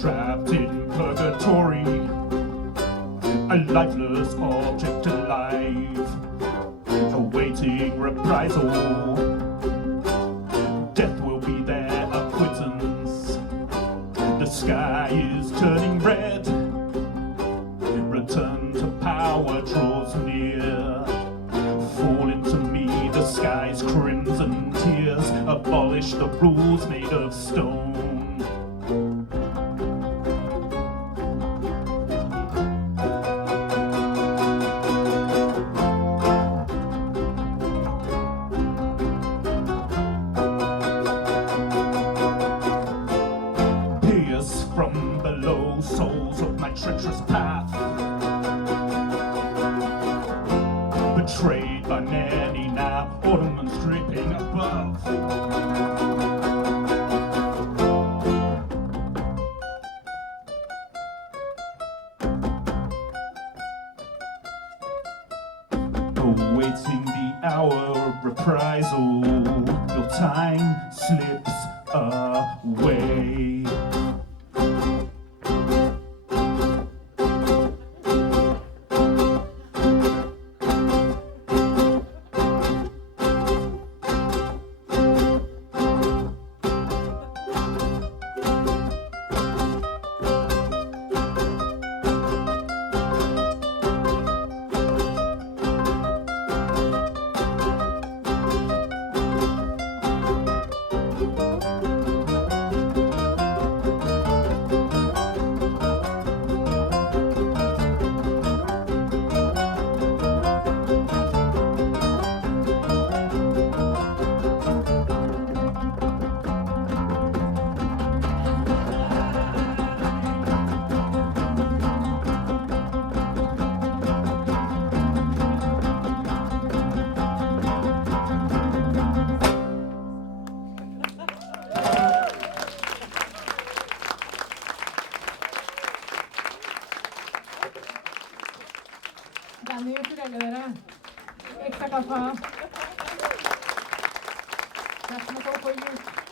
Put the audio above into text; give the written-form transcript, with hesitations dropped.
trapped in purgatory, a lifeless object alive, awaiting reprisal. Death will be their acquittance. The sky is turning red. Return to power draws near. Fall into me the sky's crimson tears. Abolish the rules made of stone. Pierce from below souls of my treacherous path. Betrayed by many now, ornaments dripping above. Awaiting the hour of reprisal, your time slips away. Den ukulele dere. Ekstra kaffe. Takk for at dere kom på jul.